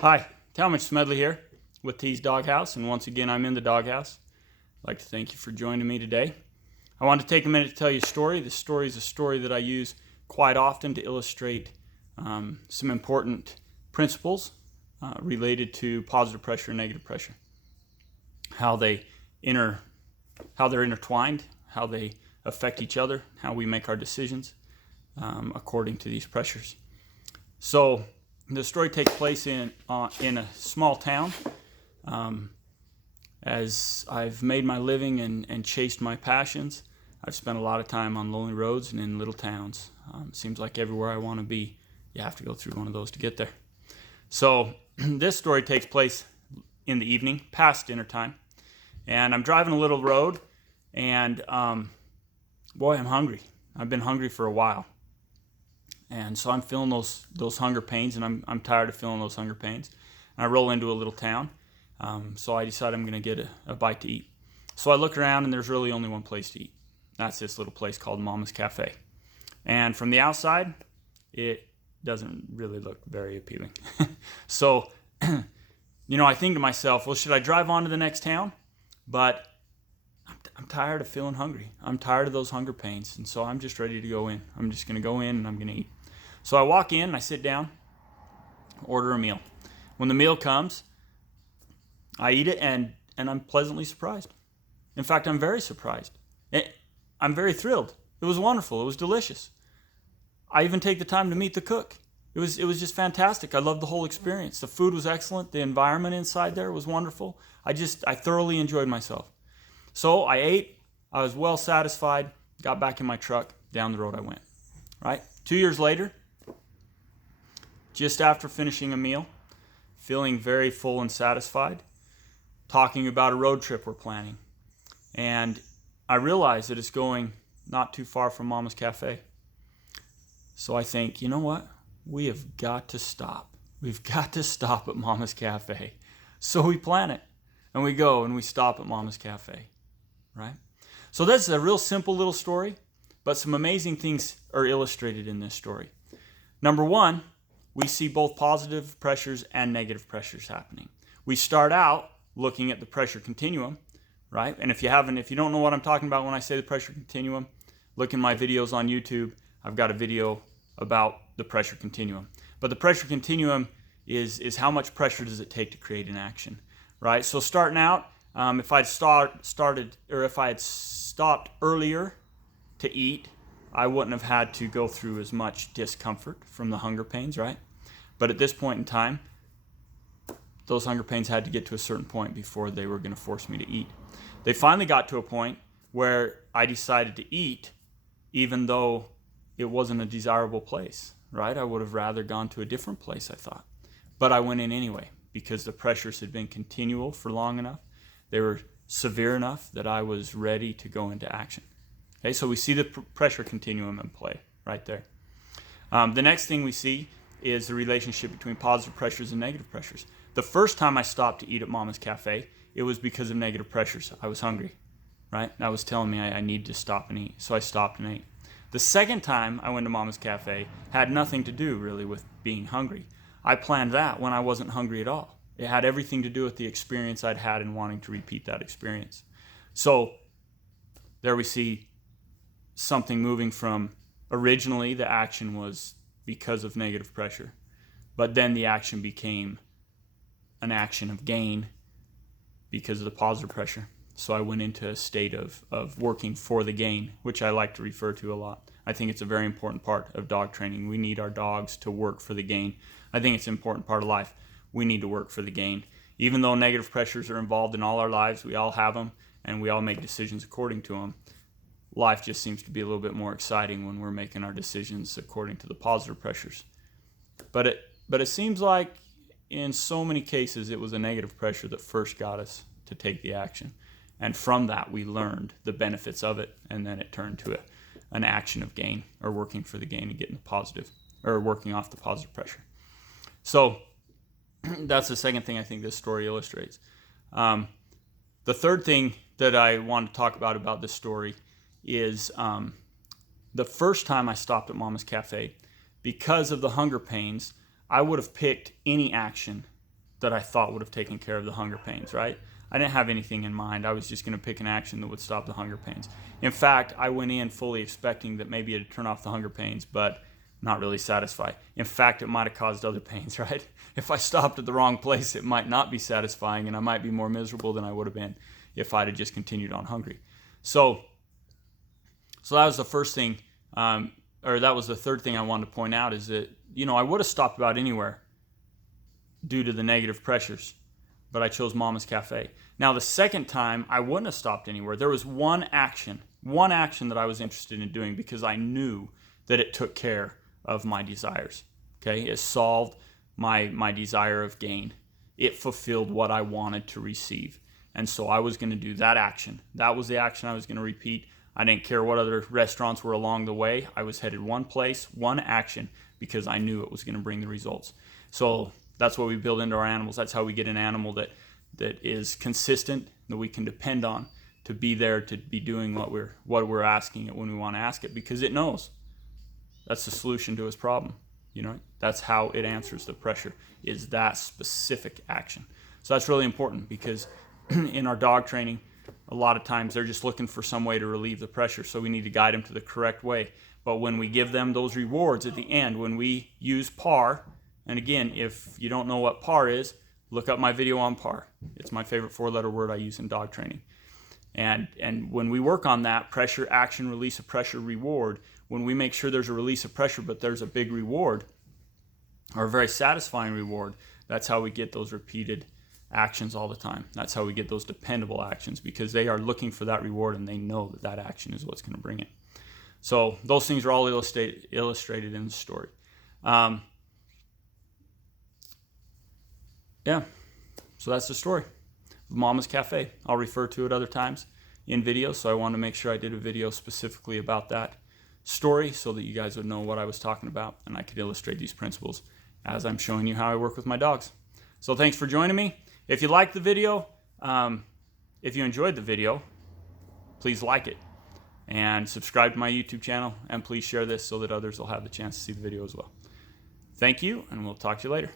Hi, Talmadge Smedley here with T's Doghouse, and once again I'm in the doghouse. I'd like to thank you for joining me today. I want to take a minute to tell you a story. This story is a story that I use quite often to illustrate some important principles related to positive pressure and negative pressure. How they're intertwined, how they affect each other, how we make our decisions according to these pressures. So the story takes place in a small town. As I've made my living and chased my passions, I've spent a lot of time on lonely roads and in little towns. Seems like everywhere I want to be, you have to go through one of those to get there. So this story takes place in the evening, past dinner time, and I'm driving a little road, and boy, I'm hungry. I've been hungry for a while. And so I'm feeling those hunger pains, and I'm tired of feeling those hunger pains. And I roll into a little town, so I decide I'm going to get a bite to eat. So I look around, and there's really only one place to eat. That's this little place called Mama's Cafe. And from the outside, it doesn't really look very appealing. So, I think to myself, well, should I drive on to the next town? But I'm tired of feeling hungry. I'm tired of those hunger pains, and so I'm just ready to go in. I'm just going to go in, and I'm going to eat. So I walk in, and I sit down, order a meal. When the meal comes, I eat it, and I'm pleasantly surprised. In fact, I'm very surprised. I'm very thrilled. It was wonderful. It was delicious. I even take the time to meet the cook. It was just fantastic. I loved the whole experience. The food was excellent. The environment inside there was wonderful. I thoroughly enjoyed myself. So I ate. I was well satisfied. Got back in my truck. Down the road I went. Right? 2 years later, just after finishing a meal, feeling very full and satisfied, talking about a road trip we're planning. And I realize that it's going not too far from Mama's Cafe. So I think, you know what? We have got to stop. We've got to stop at Mama's Cafe. So we plan it. And we go and we stop at Mama's Cafe. Right? So that's a real simple little story, but some amazing things are illustrated in this story. Number one, we see both positive pressures and negative pressures happening. We start out looking at the pressure continuum, right? And if you don't know what I'm talking about when I say the pressure continuum, look in my videos on YouTube. I've got a video about the pressure continuum. But the pressure continuum is how much pressure does it take to create an action, right? So starting out, if I had stopped earlier to eat, I wouldn't have had to go through as much discomfort from the hunger pains, right? But at this point in time, those hunger pains had to get to a certain point before they were going to force me to eat. They finally got to a point where I decided to eat, even though it wasn't a desirable place, right? I would have rather gone to a different place, I thought. But I went in anyway because the pressures had been continual for long enough. They were severe enough that I was ready to go into action. Okay, so we see the pressure continuum in play right there. The next thing we see is the relationship between positive pressures and negative pressures. The first time I stopped to eat at Mama's Cafe, it was because of negative pressures. I was hungry, right? That was telling me I need to stop and eat. So I stopped and ate. The second time I went to Mama's Cafe had nothing to do really with being hungry. I planned that when I wasn't hungry at all. It had everything to do with the experience I'd had and wanting to repeat that experience. So there we see something moving from originally the action was because of negative pressure, but then the action became an action of gain because of the positive pressure. So I went into a state of working for the gain, which I like to refer to a lot. I think it's a very important part of dog training. We need our dogs to work for the gain. I think it's an important part of life. We need to work for the gain. Even though negative pressures are involved in all our lives, we all have them, and we all make decisions according to them. Life just seems to be a little bit more exciting when we're making our decisions according to the positive pressures. But it seems like in so many cases it was a negative pressure that first got us to take the action. And from that we learned the benefits of it, and then it turned to an action of gain, or working for the gain and getting the positive, or working off the positive pressure. So that's the second thing I think this story illustrates. The third thing that I want to talk about this story is the first time I stopped at Mama's Cafe, because of the hunger pains, I would have picked any action that I thought would have taken care of the hunger pains, right? I didn't have anything in mind. I was just going to pick an action that would stop the hunger pains. In fact, I went in fully expecting that maybe it'd turn off the hunger pains, but not really satisfied. In fact, it might have caused other pains, right? If I stopped at the wrong place, it might not be satisfying, and I might be more miserable than I would have been if I'd have just continued on hungry. So that was the first thing, or that was the third thing I wanted to point out, is that, I would have stopped about anywhere due to the negative pressures, but I chose Mama's Cafe. Now, the second time, I wouldn't have stopped anywhere. There was one action that I was interested in doing because I knew that it took care of my desires. Okay, it solved my desire of gain. It fulfilled what I wanted to receive. And so I was going to do that action. That was the action I was going to repeat. I didn't care what other restaurants were along the way. I was headed one place, one action, because I knew it was going to bring the results. So that's what we build into our animals. That's how we get an animal that is consistent, that we can depend on to be there, to be doing what we're asking it when we want to ask it, because it knows that's the solution to its problem. That's how it answers the pressure, is that specific action. So that's really important, because in our dog training, a lot of times they're just looking for some way to relieve the pressure, so we need to guide them to the correct way. But when we give them those rewards at the end, when we use PAR, and again, if you don't know what PAR is, look up my video on PAR. It's my favorite 4-letter word I use in dog training. And when we work on that, pressure, action, release of pressure, reward, when we make sure there's a release of pressure, but there's a big reward, or a very satisfying reward, that's how we get those repeated actions all the time. That's how we get those dependable actions, because they are looking for that reward and they know that action is what's going to bring it. So those things are all illustrated in the story. So that's the story of Mama's Cafe. I'll refer to it other times in videos, so I wanted to make sure I did a video specifically about that story so that you guys would know what I was talking about and I could illustrate these principles as I'm showing you how I work with my dogs. So thanks for joining me. If you liked the video, if you enjoyed the video, please like it and subscribe to my YouTube channel, and please share this so that others will have the chance to see the video as well. Thank you, and we'll talk to you later.